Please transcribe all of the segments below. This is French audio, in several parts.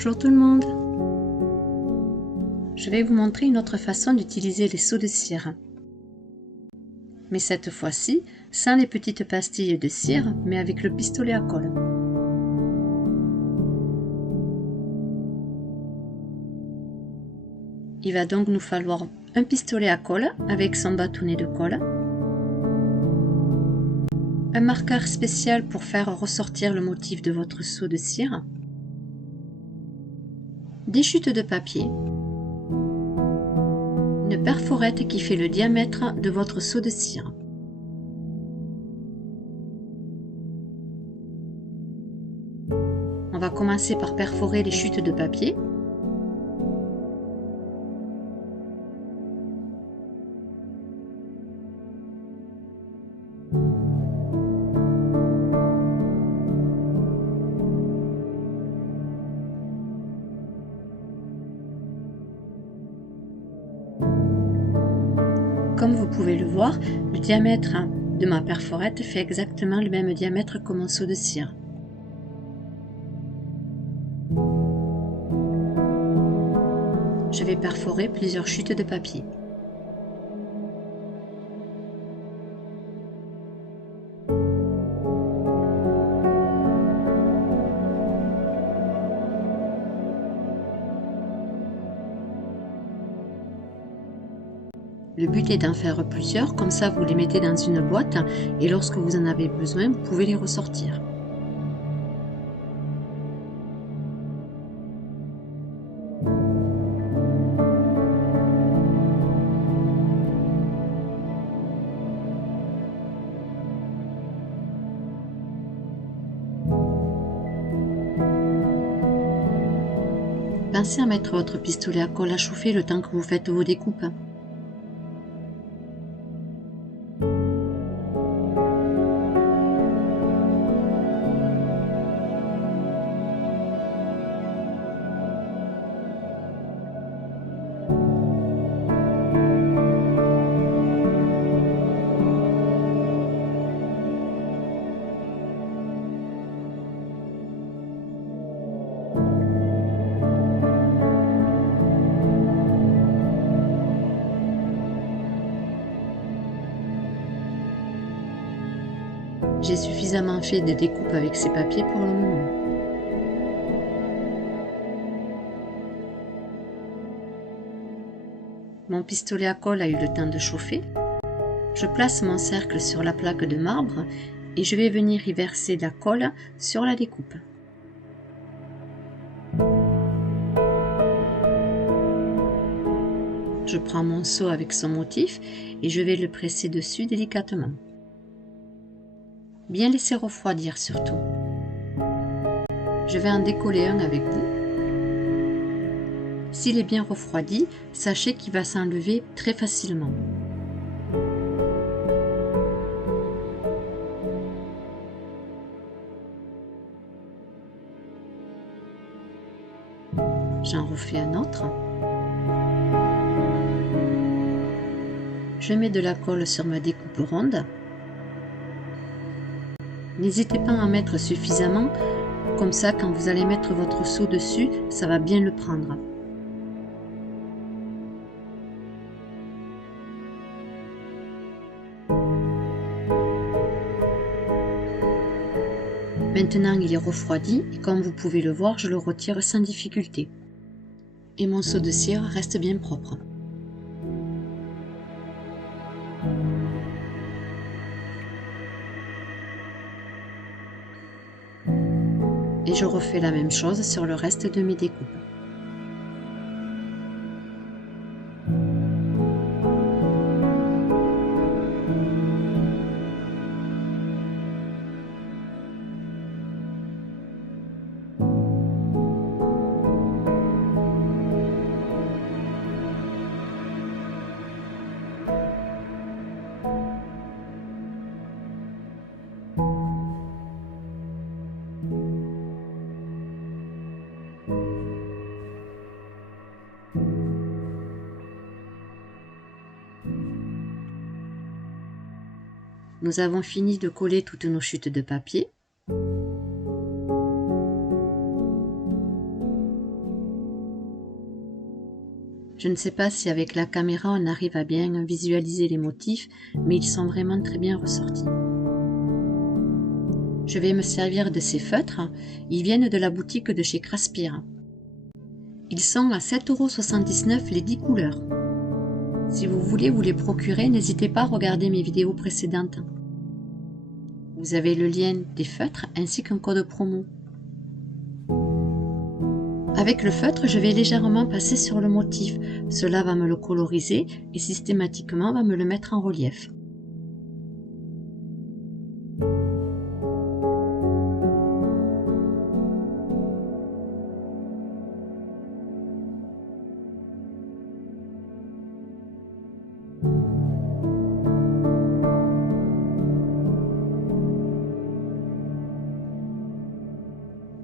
Bonjour tout le monde. Je vais vous montrer une autre façon d'utiliser les seaux de cire. Mais cette fois-ci, sans les petites pastilles de cire, mais avec le pistolet à colle. Il va donc nous falloir un pistolet à colle avec son bâtonnet de colle, un marqueur spécial pour faire ressortir le motif de votre seau de cire, des chutes de papier, une perforette qui fait le diamètre de votre seau de cire. On va commencer par perforer les chutes de papier. Comme vous pouvez le voir, le diamètre de ma perforette fait exactement le même diamètre que mon seau de cire. Je vais perforer plusieurs chutes de papier. Le but est d'en faire plusieurs, comme ça vous les mettez dans une boîte et lorsque vous en avez besoin, vous pouvez les ressortir. Pensez à mettre votre pistolet à colle à chauffer le temps que vous faites vos découpes. J'ai suffisamment fait de découpes avec ces papiers pour le moment. Mon pistolet à colle a eu le temps de chauffer. Je place mon cercle sur la plaque de marbre et je vais venir y verser de la colle sur la découpe. Je prends mon seau avec son motif et je vais le presser dessus délicatement. Bien laisser refroidir surtout. Je vais en décoller un avec vous. S'il est bien refroidi, sachez qu'il va s'enlever très facilement. J'en refais un autre. Je mets de la colle sur ma découpe ronde. N'hésitez pas à en mettre suffisamment, comme ça quand vous allez mettre votre seau dessus, ça va bien le prendre. Maintenant il est refroidi et comme vous pouvez le voir, je le retire sans difficulté. Et mon seau de cire reste bien propre. Et je refais la même chose sur le reste de mes découpes. Nous avons fini de coller toutes nos chutes de papier. Je ne sais pas si avec la caméra on arrive à bien visualiser les motifs, mais ils sont vraiment très bien ressortis. Je vais me servir de ces feutres, ils viennent de la boutique de chez Craspire. Ils sont à 7,79 € les 10 couleurs. Si vous voulez vous les procurer, n'hésitez pas à regarder mes vidéos précédentes. Vous avez le lien des feutres ainsi qu'un code promo. Avec le feutre, je vais légèrement passer sur le motif. Cela va me le coloriser et systématiquement va me le mettre en relief.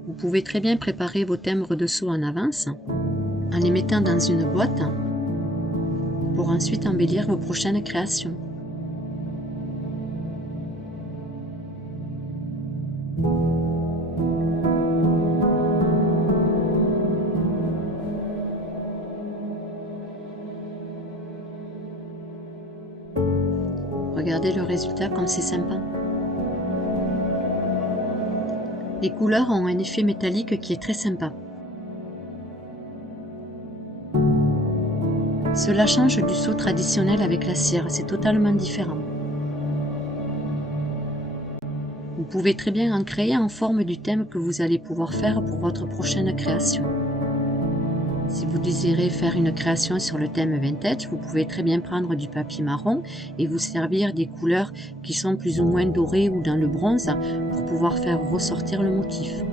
Vous pouvez très bien préparer vos timbres de seau en avance en les mettant dans une boîte pour ensuite embellir vos prochaines créations. Regardez le résultat comme c'est sympa. Les couleurs ont un effet métallique qui est très sympa. Cela change du seau traditionnel avec la cire, c'est totalement différent. Vous pouvez très bien en créer en forme du thème que vous allez pouvoir faire pour votre prochaine création. Si vous désirez faire une création sur le thème vintage, vous pouvez très bien prendre du papier marron et vous servir des couleurs qui sont plus ou moins dorées ou dans le bronze pour pouvoir faire ressortir le motif.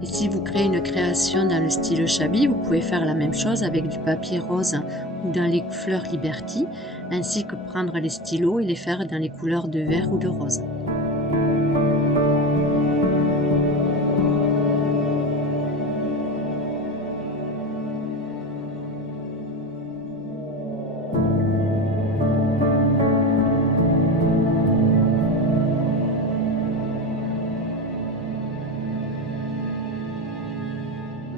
Et si vous créez une création dans le style shabby, vous pouvez faire la même chose avec du papier rose ou dans les fleurs Liberty, ainsi que prendre les stylos et les faire dans les couleurs de vert ou de rose.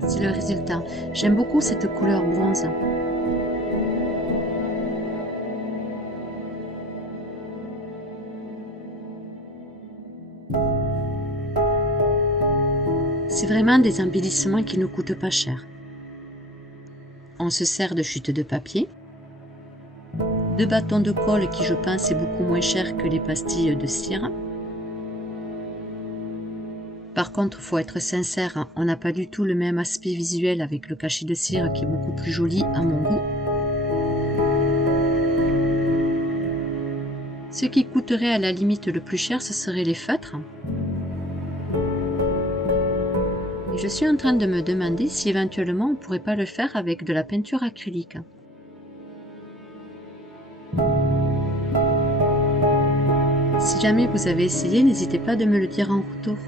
Voici le résultat. J'aime beaucoup cette couleur bronze. C'est vraiment des embellissements qui ne coûtent pas cher. On se sert de chute de papier, 2 bâtons de colle qui je pense est beaucoup moins cher que les pastilles de cire. Par contre, il faut être sincère, on n'a pas du tout le même aspect visuel avec le cachet de cire qui est beaucoup plus joli à mon goût. Ce qui coûterait à la limite le plus cher, ce serait les feutres. Et je suis en train de me demander si éventuellement on ne pourrait pas le faire avec de la peinture acrylique. Si jamais vous avez essayé, n'hésitez pas de me le dire en retour.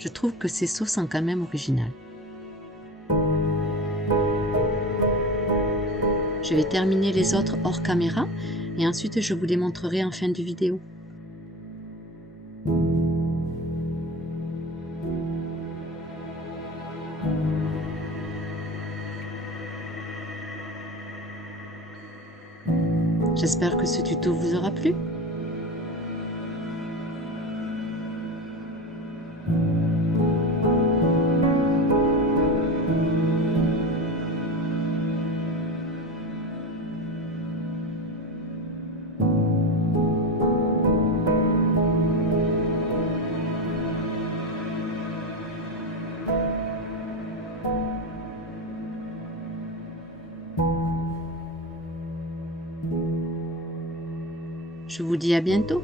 Je trouve que ces sauts sont quand même originales. Je vais terminer les autres hors caméra et ensuite je vous les montrerai en fin de vidéo. J'espère que ce tuto vous aura plu. Je vous dis à bientôt.